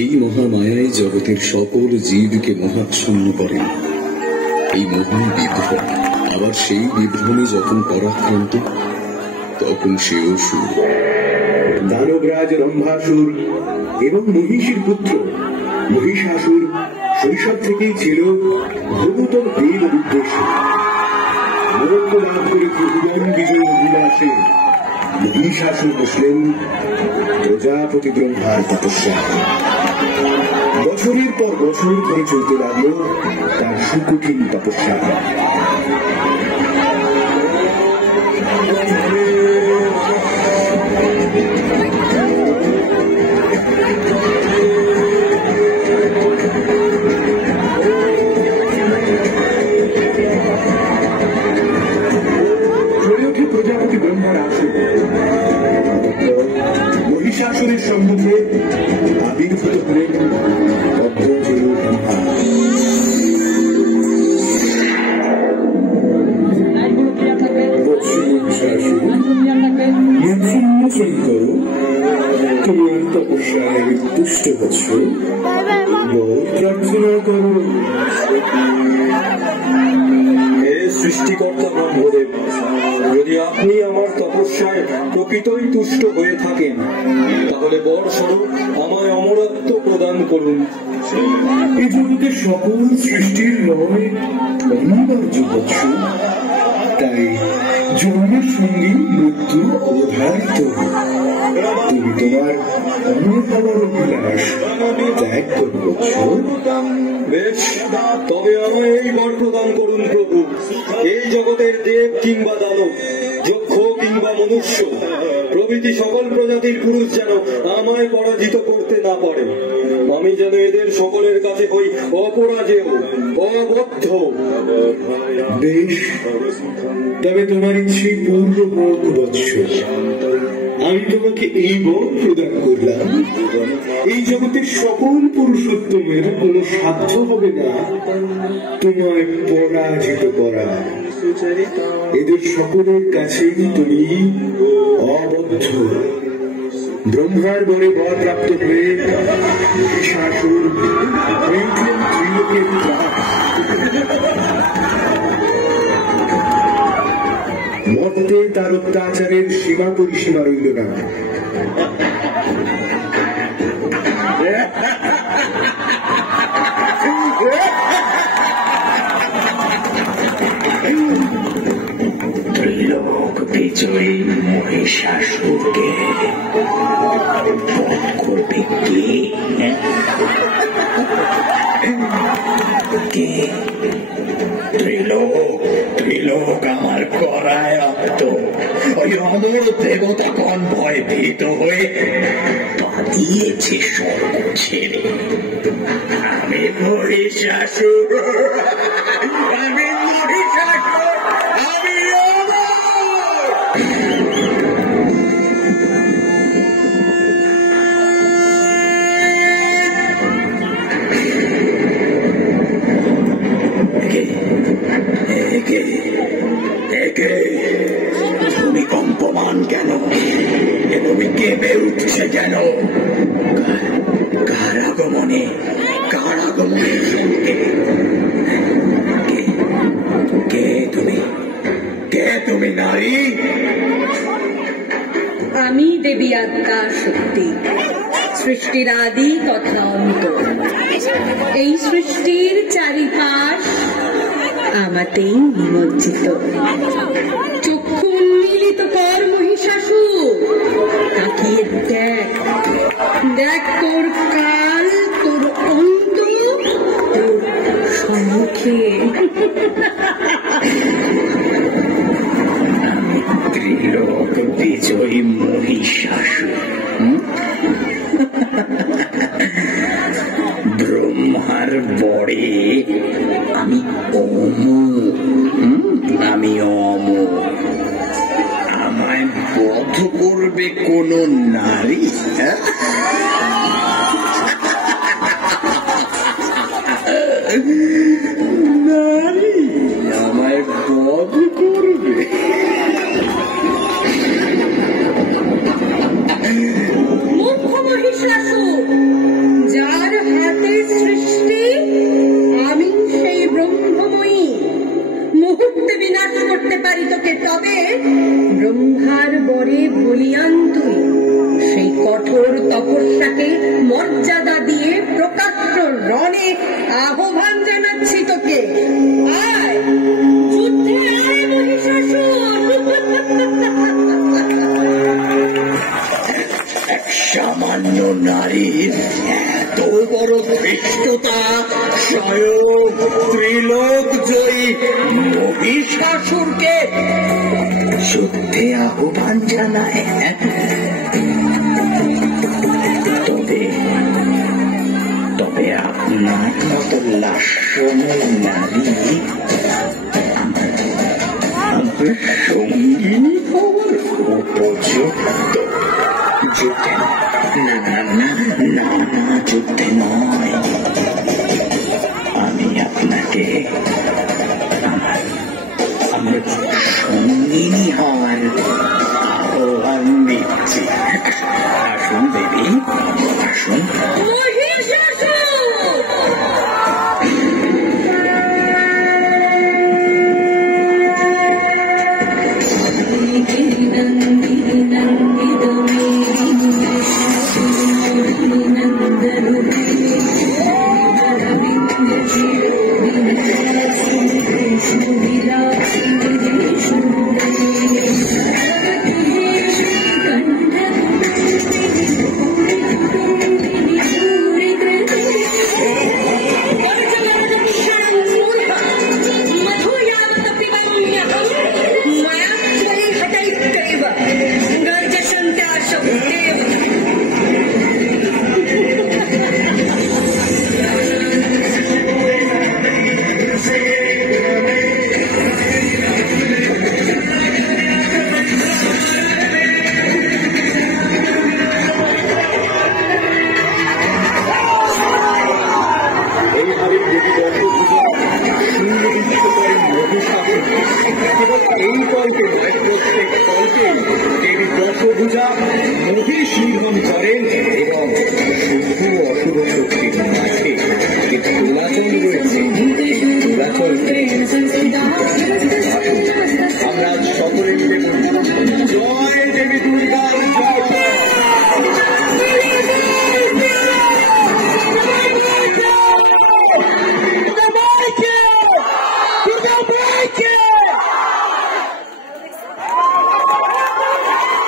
এই মহামায়ায় জগতের সকল জীবকে মোহাচ্ছন্ন করেন। এই মহান বিভ্রম, আবার সেই বিভ্রমে যখন পরাক্রান্ত, তখন সে অসুর। দানবরাজ রম্ভাসুর এবং মহিষীর পুত্র মহিষাসুর শৈশব থেকেই ছিল ভগবতর দেব উদ্দেশ্য। মরক্ষ লাভ করে ত্রিভুবন বিজয় অভিলাষে মহিষাসুর বসলেন প্রজাপতি ব্রহ্মার তপস্যা। বছরের পর বছর ধরে চলতে লাগলো তার সুকঠিন তপস্যা। প্রজাপতি ব্রহ্মার আসন মহিষাসুরের সম্মুখে আবির্ভূত হলেন অগ্রজেয় ব্রহ্মা। তোমার তপস্যায় তুষ্ট হচ্ছ, প্রার্থনা করো। সৃষ্টিকর্তা ব্রহ্মদেব, যদি আপনি আমার তপস্যায় প্রকৃতই তুষ্ট হয়ে থাকেন, তাহলে বর স্বরূপ আমায় অমরত্ব প্রদান করুন। এই জগতের সকল সৃষ্টির নয় অনিবার্য বৎস, তাই জন্মের সঙ্গে মৃত্যু অবধারিত। তুমি তোমার অমর হওয়ার অভিলাষ ত্যাগ করো বৎস। বেশ, তবে আমায় এই বর প্রদান করুন প্রভু। এই জগতের দেব কিংবা দানব, যক্ষ কিংবা মনুষ্য প্রভৃতি সকল প্রজাতির পুরুষ যেন আমায় পরাজিত করতে না পারে। আমি যেন এদের সকলের কাছে হই অপরাজেয়, অবদ্ধ। বেশ, তবে তোমার ইচ্ছে পূর্ণবোধ বৎস। আমি তোমাকে এই বর প্রদান করলাম। এই জগতের সকল পুরুষোত্তমের কোন সাধ্য হবে না তোমায় পরাজিত করা। এদের সকলের কাছেই তুমি অবদ্ধ। ব্রহ্মার বরে বর প্রাপ্ত হয়ে মহিষাসুর হয়ে উঠলেন ত্রিলোকের ত্রাস। মর্তে তার অত্যাচারের সীমা পরিসীমা রইল না। ত্রিলোক বিজয়ী মহিষাসুরকে বধ করবে কে? ত্রিলোক আমার করায় আপ্ত। ওই অমর দেবতাগণ ভয় ভীত হয়ে পালিয়েছে স্বর্গ ছেড়ে। আমি মহিষাসুর, আমি মহিষাসুর, আমি ভূমিকম্পমান কেন? এ ভূমি কেঁপে উঠছে কেন? কার আগমনে সঙ্গে? কে তুমি নারী? আমি দেবী আত্মা শক্তি, সৃষ্টির আদি তথা অন্ত। এই সৃষ্টির চারিপাশ আমাতেই নিমজ্জিত। চক্ষু উন্মীলিত কর মহিষাসুর, তাকিয়ে দেখ তোর কাল, তোর অন্ত তোর সম্মুখে। ত্রিলোক বিজয়ী মহিষাসুর, ব্রহ্মার বরে আমি অমর। আমায় বধ করবে কোন নারী? নারী আমায় বধ করবে? মহিষাসুর, যা নারীর এত বড় ধৃষ্টতা স্বয়ং ত্রিলোক জয়ী মহিষাসুরকে যুদ্ধে আহ্বান জানায়। তবে আপনার মতো লাস্যময় নারী আমার সঙ্গিনী হওয়ার উপযুক্ত। যুদ্ধে না, যুদ্ধে নয়। আমি আপনাকে